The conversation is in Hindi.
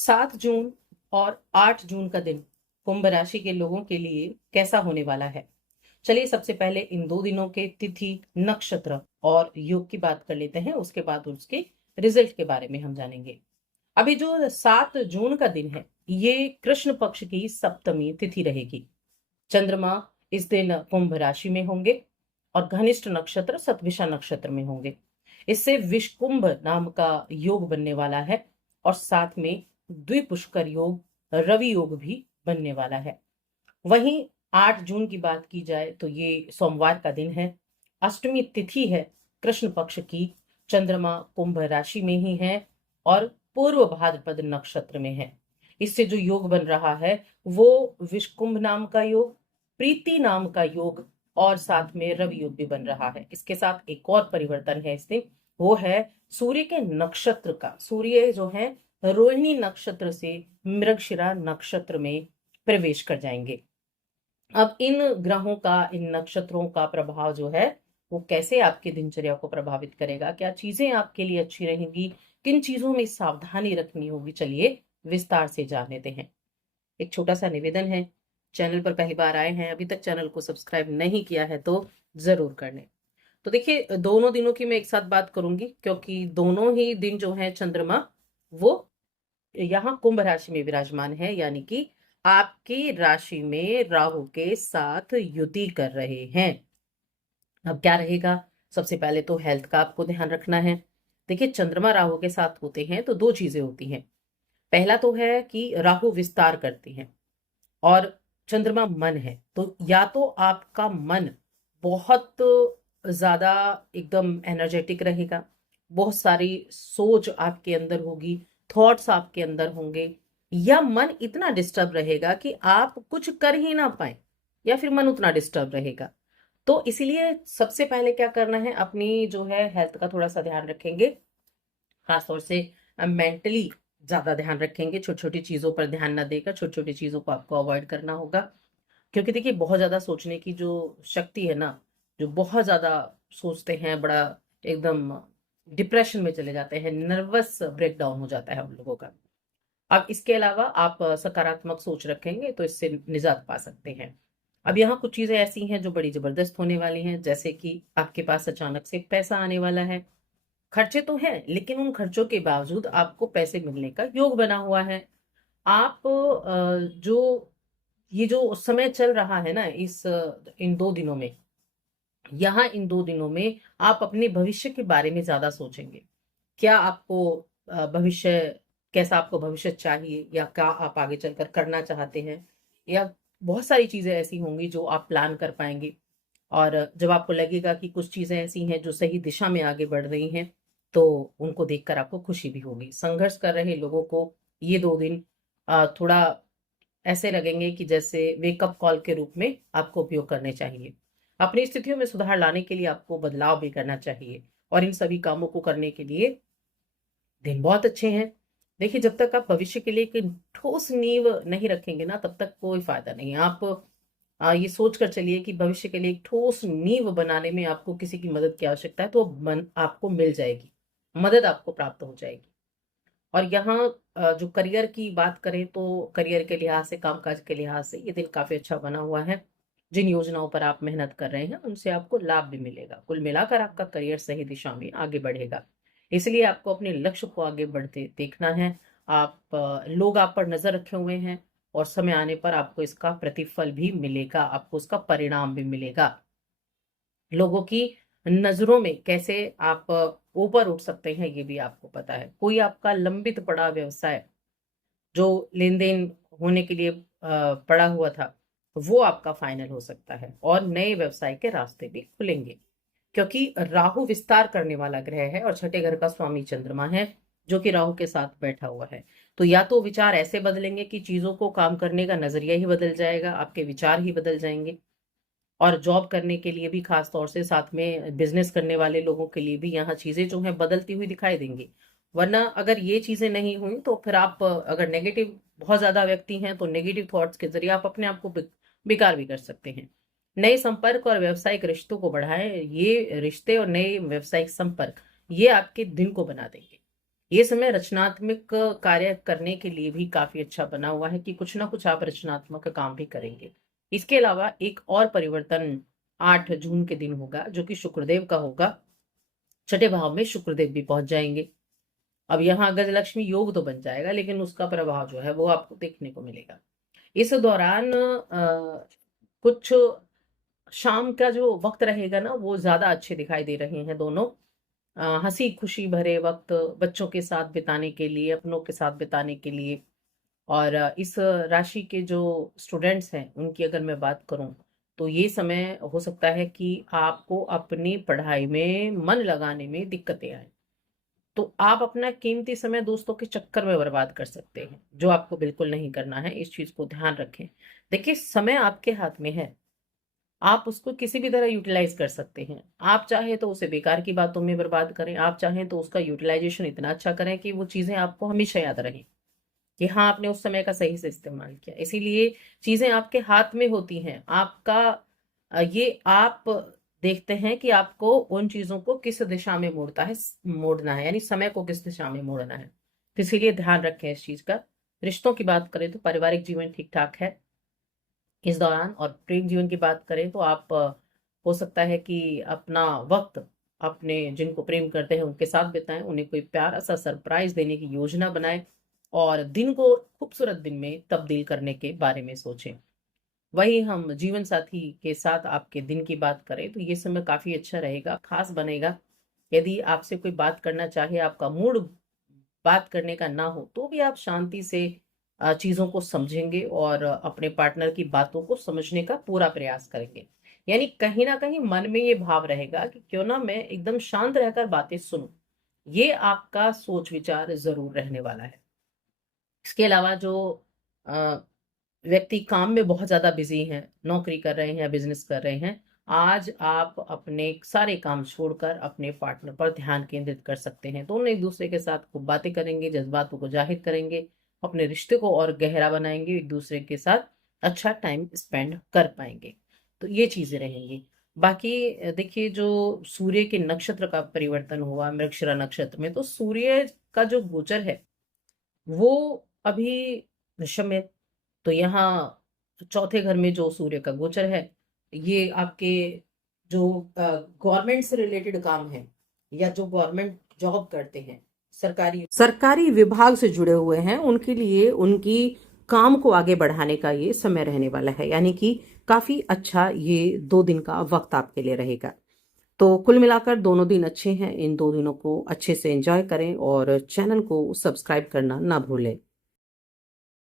7 जून और 8 जून का दिन कुंभ राशि के लोगों के लिए कैसा होने वाला है। चलिए सबसे पहले इन 2 दिनों के तिथि, नक्षत्र और योग की बात कर लेते हैं। उसके बाद उसके रिजल्ट के बारे में हम जानेंगे। अभी जो 7 जून का दिन है, ये कृष्ण पक्ष की सप्तमी तिथि रहेगी। चंद्रमा इस दिन कुंभ राशि में होंगे और घनिष्ठ नक्षत्र सतभिषा नक्षत्र में होंगे। इससे विषकुंभ नाम का योग बनने वाला है और साथ में द्विपुष्कर योग, रवि योग भी बनने वाला है। वहीं 8 जून की बात की जाए तो ये सोमवार का दिन है। अष्टमी तिथि है कृष्ण पक्ष की। चंद्रमा कुंभ राशि में ही है और पूर्व भाद्रपद नक्षत्र में है। इससे जो योग बन रहा है वो विषकुंभ नाम का योग, प्रीति नाम का योग और साथ में रवि योग भी बन रहा है। इसके साथ एक और परिवर्तन है इस दिन, वो है सूर्य के नक्षत्र का। सूर्य जो है रोहिणी नक्षत्र से मृगशिरा नक्षत्र में प्रवेश कर जाएंगे। अब इन ग्रहों का, इन नक्षत्रों का प्रभाव जो है वो कैसे आपकी दिनचर्या को प्रभावित करेगा, क्या चीजें आपके लिए अच्छी रहेंगी, किन चीजों में सावधानी रखनी होगी, चलिए विस्तार से जान लेते हैं। एक छोटा सा निवेदन है, चैनल पर पहली बार आए हैं, अभी तक चैनल को सब्सक्राइब नहीं किया है तो जरूर कर लें। तो देखिए, दोनों दिनों की मैं एक साथ बात करूंगी क्योंकि दोनों ही दिन जो है चंद्रमा वो यहाँ कुंभ राशि में विराजमान है, यानी कि आपकी राशि में राहु के साथ युति कर रहे हैं। अब क्या रहेगा, सबसे पहले तो हेल्थ का आपको ध्यान रखना है। देखिए, चंद्रमा राहु के साथ होते हैं तो दो चीजें होती हैं। पहला तो है कि राहु विस्तार करती हैं और चंद्रमा मन है, तो या तो आपका मन बहुत ज्यादा एकदम एनर्जेटिक रहेगा, बहुत सारी सोच आपके अंदर होगी, थॉट्स आपके अंदर होंगे, या मन इतना डिस्टर्ब रहेगा कि आप कुछ कर ही ना पाए, या फिर मन उतना डिस्टर्ब रहेगा। तो इसीलिए सबसे पहले क्या करना है, अपनी जो है हेल्थ का थोड़ा सा ध्यान रखेंगे। खासतौर से मेंटली ज्यादा ध्यान रखेंगे, छोटी छोटी चीजों पर ध्यान ना देकर छोटी छोटी चीजों को आपको अवॉइड करना होगा। क्योंकि देखिए, बहुत ज्यादा सोचने की जो शक्ति है ना, जो बहुत ज्यादा सोचते हैं, बड़ा एकदम डिप्रेशन में चले जाते हैं, नर्वस ब्रेकडाउन हो जाता है हम लोगों का। अब इसके अलावा आप सकारात्मक सोच रखेंगे तो इससे निजात पा सकते हैं। अब यहाँ कुछ चीजें ऐसी हैं जो बड़ी जबरदस्त होने वाली हैं, जैसे कि आपके पास अचानक से पैसा आने वाला है। खर्चे तो हैं, लेकिन उन खर्चों के बावजूद आपको पैसे मिलने का योग बना हुआ है। आप जो ये जो समय चल रहा है ना, इन 2 दिनों में, यहाँ इन 2 दिनों में आप अपने भविष्य के बारे में ज्यादा सोचेंगे। क्या आपको भविष्य, कैसा आपको भविष्य चाहिए, या क्या आप आगे चलकर करना चाहते हैं, या बहुत सारी चीजें ऐसी होंगी जो आप प्लान कर पाएंगे। और जब आपको लगेगा कि कुछ चीजें ऐसी हैं जो सही दिशा में आगे बढ़ रही हैं, तो उनको देखकर आपको खुशी भी होगी। संघर्ष कर रहे लोगों को ये 2 दिन थोड़ा ऐसे लगेंगे कि जैसे वेकअप कॉल के रूप में आपको उपयोग करने चाहिए। अपनी स्थितियों में सुधार लाने के लिए आपको बदलाव भी करना चाहिए, और इन सभी कामों को करने के लिए दिन बहुत अच्छे हैं। देखिए, जब तक आप भविष्य के लिए एक ठोस नींव नहीं रखेंगे ना, तब तक कोई फायदा नहीं है। आप ये सोच कर चलिए कि भविष्य के लिए एक ठोस नींव बनाने में आपको किसी की मदद की आवश्यकता है, तो मन आपको मिल जाएगी, मदद आपको प्राप्त हो जाएगी। और यहाँ जो करियर की बात करें तो करियर के लिहाज से, कामकाज के लिहाज से ये दिन काफी अच्छा बना हुआ है। जिन योजनाओं पर आप मेहनत कर रहे हैं उनसे आपको लाभ भी मिलेगा। कुल मिलाकर आपका करियर सही दिशा में आगे बढ़ेगा। इसलिए आपको अपने लक्ष्य को आगे बढ़ते देखना है। लोग आप पर नजर रखे हुए हैं और समय आने पर आपको इसका प्रतिफल भी मिलेगा, आपको उसका परिणाम भी मिलेगा। लोगों की नजरों में कैसे आप ऊपर उठ सकते हैं ये भी आपको पता है। कोई आपका लंबित पड़ा व्यवसाय जो लेन देन होने के लिए पड़ा हुआ था, वो आपका फाइनल हो सकता है और नए व्यवसाय के रास्ते भी खुलेंगे। क्योंकि राहु विस्तार करने वाला ग्रह है और छठे घर का स्वामी चंद्रमा है, जो कि राहु के साथ बैठा हुआ है। तो या तो विचार ऐसे बदलेंगे कि चीजों को काम करने का नजरिया ही बदल जाएगा, आपके विचार ही बदल जाएंगे। और जॉब करने के लिए भी, खास तौर से साथ में बिजनेस करने वाले लोगों के लिए भी यहाँ चीजें जो है बदलती हुई दिखाई देंगी। वरना अगर ये चीजें नहीं हुई तो फिर आप अगर नेगेटिव बहुत ज्यादा व्यक्ति हैं तो नेगेटिव थॉट्स के जरिए आप अपने आप को बेकार भी कर सकते हैं। नए संपर्क और व्यावसायिक रिश्तों को बढ़ाएं। ये रिश्ते और नए व्यावसायिक संपर्क ये आपके दिन को बना देंगे। ये समय रचनात्मक कार्य करने के लिए भी काफी अच्छा बना हुआ है कि कुछ ना कुछ आप रचनात्मक काम भी करेंगे। इसके अलावा एक और परिवर्तन 8 जून के दिन होगा, जो कि शुक्रदेव का होगा। छठे भाव में शुक्रदेव भी पहुंच जाएंगे। अब यहाँ गजलक्ष्मी योग तो बन जाएगा, लेकिन उसका प्रभाव जो है वो आपको देखने को मिलेगा। इस दौरान कुछ शाम का जो वक्त रहेगा ना, वो ज्यादा अच्छे दिखाई दे रहे हैं दोनों। हंसी खुशी भरे वक्त बच्चों के साथ बिताने के लिए, अपनों के साथ बिताने के लिए। और इस राशि के जो स्टूडेंट्स हैं उनकी अगर मैं बात करूं, तो ये समय हो सकता है कि आपको अपनी पढ़ाई में मन लगाने में दिक्कतें आए। तो आप अपना कीमती समय दोस्तों के चक्कर में बर्बाद कर सकते हैं, जो आपको बिल्कुल नहीं करना है। इस चीज को ध्यान रखें। देखिए, समय आपके हाथ में है, आप उसको किसी भी तरह यूटिलाइज कर सकते हैं। आप चाहे तो उसे बेकार की बातों में बर्बाद करें, आप चाहें तो उसका यूटिलाइजेशन इतना अच्छा करें कि वो चीजें आपको हमेशा याद रहें कि हाँ, आपने उस समय का सही से इस्तेमाल किया। इसीलिए चीजें आपके हाथ में होती हैं। आपका ये आप देखते हैं कि आपको उन चीजों को किस दिशा में मोड़ना है, यानी समय को किस दिशा में मोड़ना है। तो इसीलिए ध्यान रखें इस चीज का। रिश्तों की बात करें तो पारिवारिक जीवन ठीक ठाक है इस दौरान। और प्रेम जीवन की बात करें तो आप हो सकता है कि अपना वक्त अपने जिनको प्रेम करते हैं उनके साथ बिताएं, उन्हें कोई प्यारा सा सरप्राइज देने की योजना बनाएं और दिन को खूबसूरत दिन में तब्दील करने के बारे में सोचें। वही हम जीवन साथी के साथ आपके दिन की बात करें तो ये समय काफी अच्छा रहेगा, खास बनेगा। यदि आपसे कोई बात करना चाहे, आपका मूड बात करने का ना हो, तो भी आप शांति से चीजों को समझेंगे और अपने पार्टनर की बातों को समझने का पूरा प्रयास करेंगे। यानी कहीं ना कहीं मन में ये भाव रहेगा कि क्यों ना मैं एकदम शांत रहकर बातें सुनूं। ये आपका सोच विचार जरूर रहने वाला है। इसके अलावा जो अ, व्यक्ति काम में बहुत ज्यादा बिजी हैं, नौकरी कर रहे हैं या बिजनेस कर रहे हैं, आज आप अपने सारे काम छोड़कर अपने पार्टनर पर ध्यान केंद्रित कर सकते हैं। दोनों एक दूसरे के साथ खूब बातें करेंगे, जज्बातों को जाहिर करेंगे, अपने रिश्ते को और गहरा बनाएंगे, एक दूसरे के साथ अच्छा टाइम स्पेंड कर पाएंगे। तो ये चीजें रहेंगी। बाकी देखिए, जो सूर्य के नक्षत्र का परिवर्तन हुआ मृगशिरा नक्षत्र में, तो सूर्य का जो गोचर है वो अभी वृषभ में। तो यहाँ चौथे घर में जो सूर्य का गोचर है, ये आपके जो गवर्नमेंट से रिलेटेड काम है या जो गवर्नमेंट जॉब करते हैं, सरकारी विभाग से जुड़े हुए हैं, उनके लिए उनकी काम को आगे बढ़ाने का ये समय रहने वाला है। यानी कि काफी अच्छा ये 2 दिन का वक्त आपके लिए रहेगा। तो कुल मिलाकर दोनों दिन अच्छे हैं। इन 2 दिनों को अच्छे से एंजॉय करें और चैनल को सब्सक्राइब करना ना भूलें।